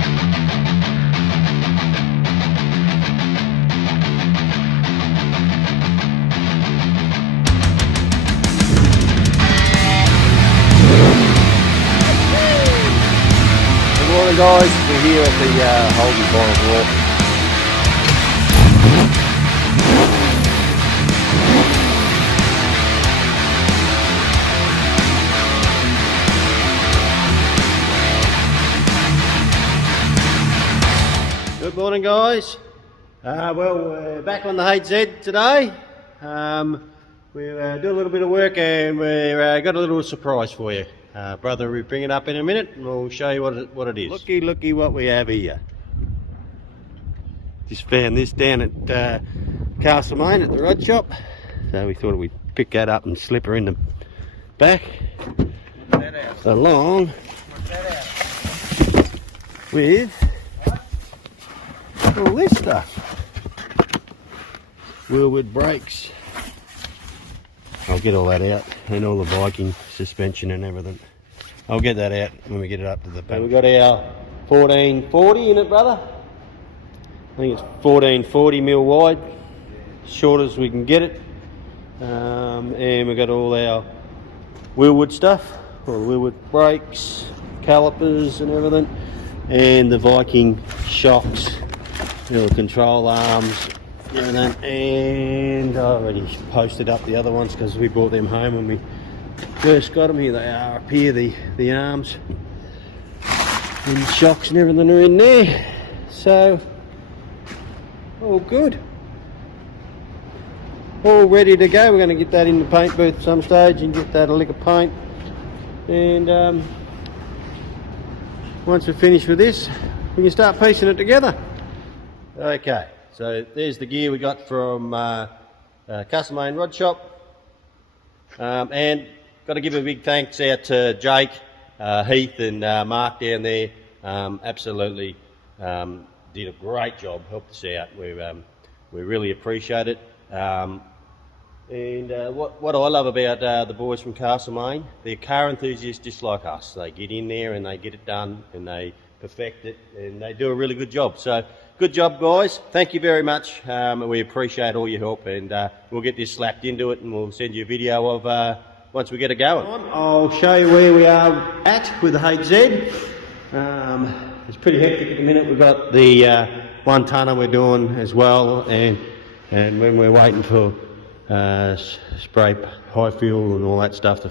Good morning guys, we're here at the Holden Bottom Walk. Good morning guys. Well, we're back on the HZ today. We're doing a little bit of work and we've got a little surprise for you. Brother will bring it up in a minute and we'll show you what it is. Looky what we have here. Just found this down at Castlemaine at the rod shop. So we thought we'd pick that up and slip her in the back. Along with all this stuff. Wheelwood brakes. I'll get all that out and all the Viking suspension and everything. I'll get that out when we get it up to the panel. We've got our 1440 in it, brother. I think it's 1440 mil wide, short as we can get it. And we've got all our Wheelwood stuff, all the Wheelwood brakes, calipers and everything, and the Viking shocks, little control arms, everything. And I already posted up the other ones because we brought them home when we first got them. Here they are up here, the arms and shocks and everything are in there. So all good, all ready to go. We're going to get that in the paint booth some stage and get that a lick of paint, and once we're finished with this we can start piecing it together. Okay, so there's the gear we got from Castlemaine Rod Shop, and got to give a big thanks out to Jake, Heath and Mark down there. Absolutely did a great job, helped us out. We really appreciate it. And what I love about the boys from Castlemaine, they're car enthusiasts just like us. They get in there and they get it done and they perfect it and they do a really good job. So good job guys, thank you very much, and we appreciate all your help, and we'll get this slapped into it and we'll send you a video of once we get it going. I'll show you where we are at with the HZ. It's pretty hectic at the minute. We've got the 1 tonner we're doing as well, and when we're waiting for spray high fuel and all that stuff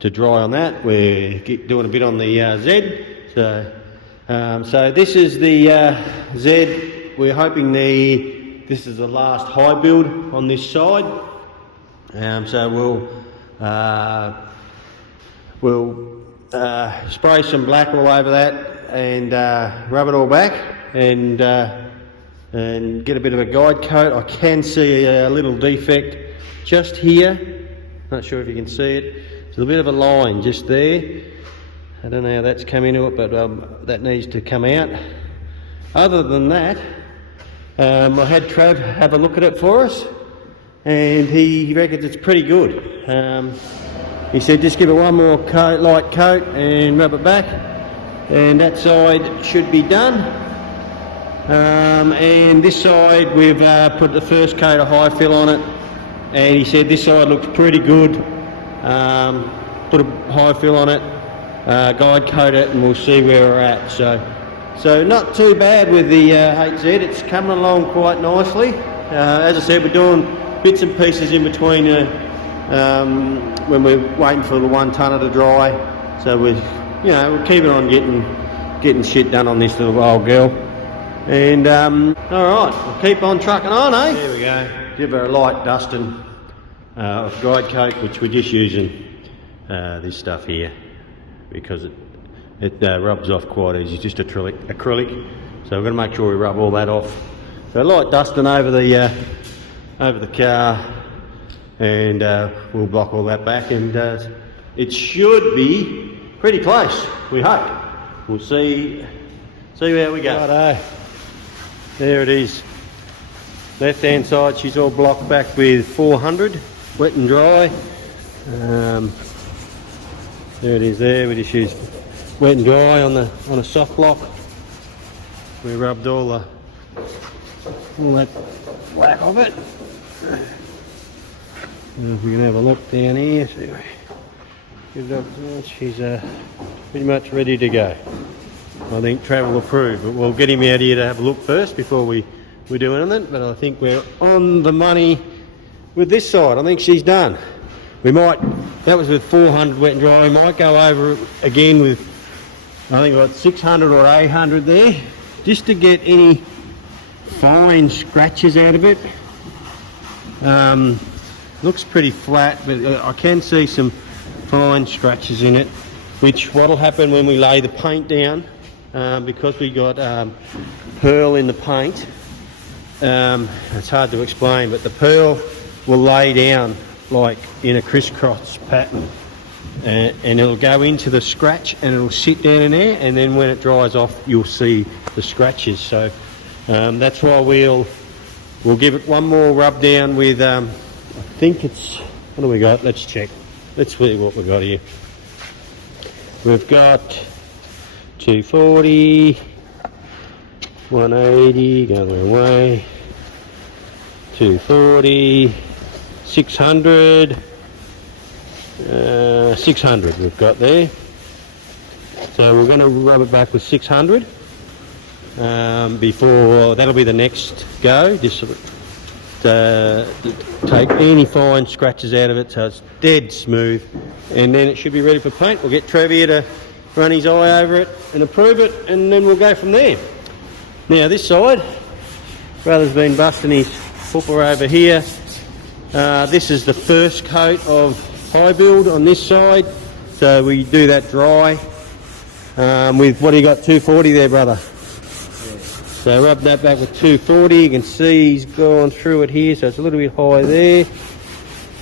to dry on that, we're doing a bit on the Z. So this is the Z. We're hoping this is the last high build on this side. So we'll spray some black all over that and rub it all back and get a bit of a guide coat. I can see a little defect just here. Not sure if you can see it. There's a bit of a line just there. I don't know how that's come into it, but that needs to come out. Other than that, I had Trav have a look at it for us, and he reckons it's pretty good. He said just give it one more light coat and rub it back, and that side should be done. And this side we've put the first coat of high fill on it, and he said this side looks pretty good. Put a high fill on it, guide coat it, and we'll see where we're at. So not too bad with the HZ. It's coming along quite nicely. As I said, we're doing bits and pieces in between when we're waiting for the 1 tonner to dry. So we're keeping on getting shit done on this little old girl. And all right, we'll keep on trucking on, eh? There we go. Give her a light dusting of guide coat, which we're just using this stuff here because it rubs off quite easy. It's just acrylic. So we're going to make sure we rub all that off. So light dusting over the car, and we'll block all that back, and it should be pretty close, we hope. We'll see where we go. Righto. There it is. Left hand side, she's all blocked back with 400, wet and dry. There it is there. We just use wet and dry on a soft block. We rubbed all that black off it. And if we can have a look down here, see, give it up. She's pretty much ready to go. I think travel approved, but we'll get him out here to have a look first before we do anything. But I think we're on the money with this side. I think she's done. We might, that was with 400 wet and dry, we might go over it again with, I think about 600 or 800 there, just to get any fine scratches out of it. Looks pretty flat, but I can see some fine scratches in it, which what'll happen when we lay the paint down, because we got pearl in the paint. It's hard to explain, but the pearl will lay down like in a crisscross pattern, and it'll go into the scratch and it'll sit down in there, and then when it dries off you'll see the scratches. So that's why we'll give it one more rub down with I think it's, what do we got? Let's check. Let's see what we've got here. We've got 240, 180, go the wrong way, 240, 600, 600 we've got there. So we're going to rub it back with 600 before, that'll be the next go. Just take any fine scratches out of it so it's dead smooth, and then it should be ready for paint. We'll get Trev here to run his eye over it and approve it, and then we'll go from there. Now this side, brother's been busting his hooper over here. This is the first coat of high build on this side, so we do that dry with, what do you got, 240 there, brother? So rub that back with 240. You can see he's gone through it here, so it's a little bit high there,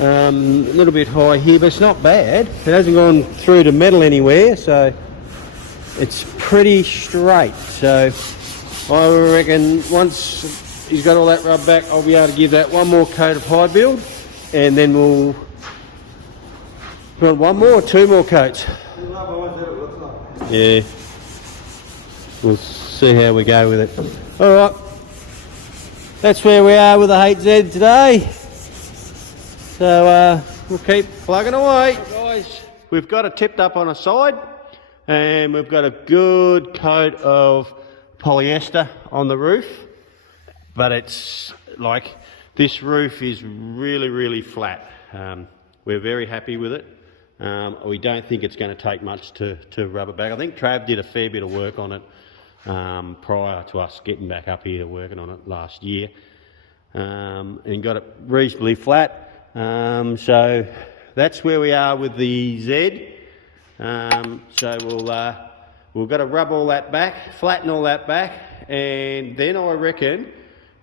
a little bit high here, but it's not bad. It hasn't gone through to metal anywhere, so it's pretty straight. So I reckon once he's got all that rubbed back, I'll be able to give that one more coat of high build, and then we'll run one more or two more coats. Yeah, we'll see how we go with it. Alright, that's where we are with the HZ today. So we'll keep plugging away. Guys, we've got it tipped up on a side, and we've got a good coat of polyester on the roof, but it's like, this roof is really flat. We're very happy with it. We don't think it's going to take much to rub it back. I think Trav did a fair bit of work on it prior to us getting back up here working on it last year, and got it reasonably flat. So that's where we are with the Z. So we've got to rub all that back, flatten all that back, and then I reckon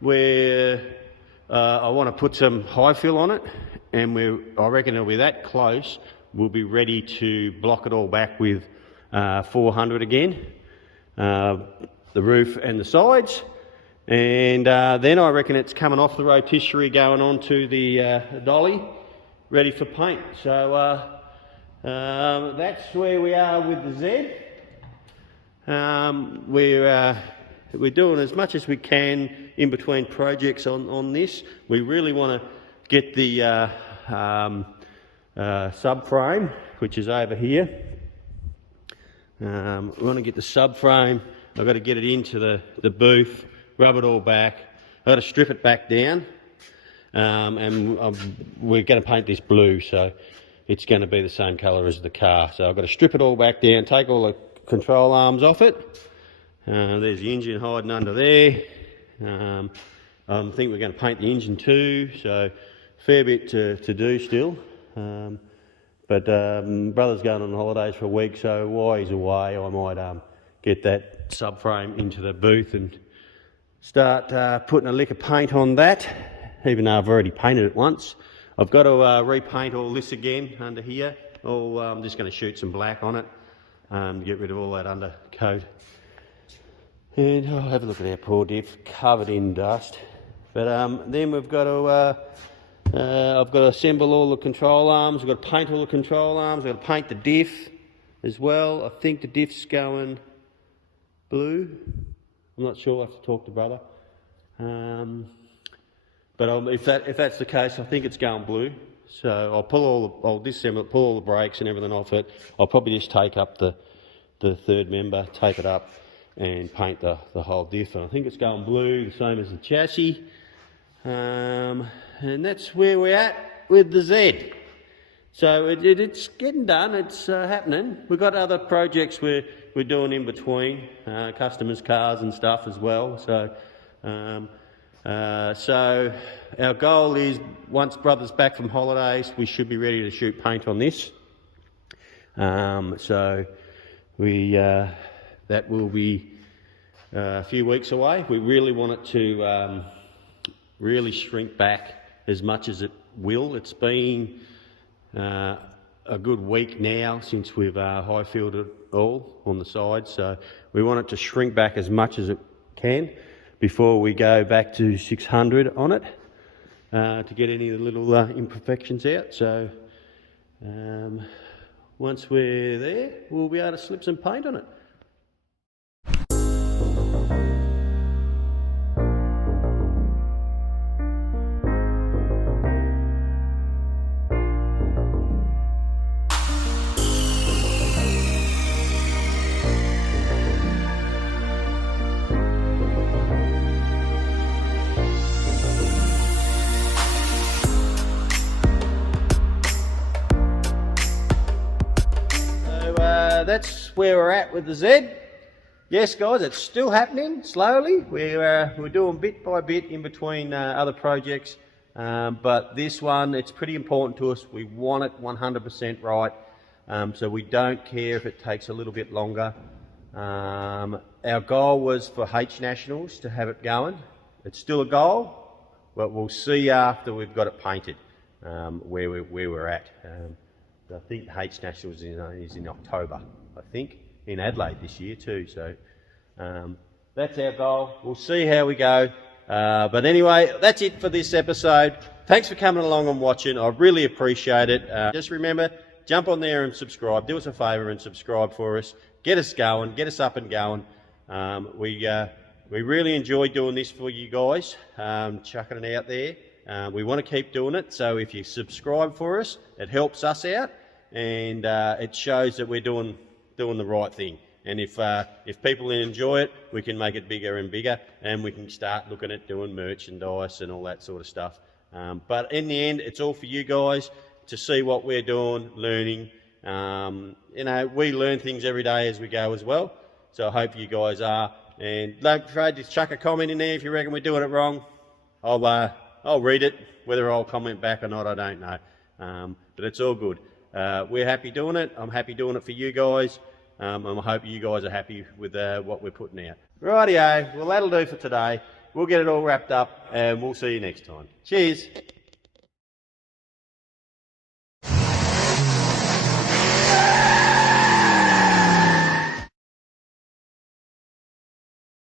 I want to put some high fill on it, and I reckon it'll be that close. We'll be ready to block it all back with 400 again, the roof and the sides, and then I reckon it's coming off the rotisserie going on to the dolly, ready for paint. So that's where we are with the Z. We're doing as much as we can in between projects on this. We really want to get the subframe, which is over here. We want to get the subframe. I've got to get it into the booth, rub it all back. I've got to strip it back down, and we're going to paint this blue, so it's going to be the same colour as the car. So I've got to strip it all back down, take all the control arms off it. There's the engine hiding under there. I think we're going to paint the engine too, so fair bit to do still. But brother's going on holidays for a week, so while he's away I might get that subframe into the booth and start putting a lick of paint on that, even though I've already painted it once. I've got to repaint all this again under here. I'm just going to shoot some black on it, get rid of all that undercoat. And have a look at our poor diff, covered in dust. But then we've got to I've got to assemble all the control arms. I've got to paint all the control arms. I've got to paint the diff as well. I think the diff's going blue. I'm not sure. I have to talk to brother. But if that's the case, I think it's going blue. So I'll disassemble it, pull all the brakes and everything off it. I'll probably just take up the third member, tape it up, and paint the whole diff. And I think it's going blue, the same as the chassis. And that's where we're at with the Z. So it's getting done. It's happening. We've got other projects we're doing in between, customers' cars and stuff as well. So our goal is, once brother's back from holidays, we should be ready to shoot paint on this. So that will be a few weeks away. We really want it to really shrink back as much as it will. It's been a good week now since we've high fielded all on the side, so we want it to shrink back as much as it can before we go back to 600 on it to get any of the little imperfections out. So once we're there, we'll be able to slip some paint on it. That's where we're at with the Z. Yes, guys, it's still happening slowly. We're doing bit by bit in between other projects, but this one, it's pretty important to us. We want it 100% right, so we don't care if it takes a little bit longer. Our goal was for H Nationals to have it going. It's still a goal, but we'll see after we've got it painted where we're at. I think H Nationals is in October, I think, in Adelaide this year too. So that's our goal. We'll see how we go. But anyway, that's it for this episode. Thanks for coming along and watching. I really appreciate it. Just remember, jump on there and subscribe. Do us a favour and subscribe for us. Get us going. Get us up and going. We really enjoy doing this for you guys, chucking it out there. We want to keep doing it, so if you subscribe for us, it helps us out, and it shows that we're doing the right thing. And if people enjoy it, we can make it bigger and bigger, and we can start looking at doing merchandise and all that sort of stuff. But in the end, it's all for you guys to see what we're doing, learning. We learn things every day as we go as well, so I hope you guys are. And don't be afraid to chuck a comment in there if you reckon we're doing it wrong. I'll read it. Whether I'll comment back or not, I don't know. But it's all good. We're happy doing it. I'm happy doing it for you guys. And I hope you guys are happy with what we're putting out. Rightio. Well, that'll do for today. We'll get it all wrapped up and we'll see you next time. Cheers.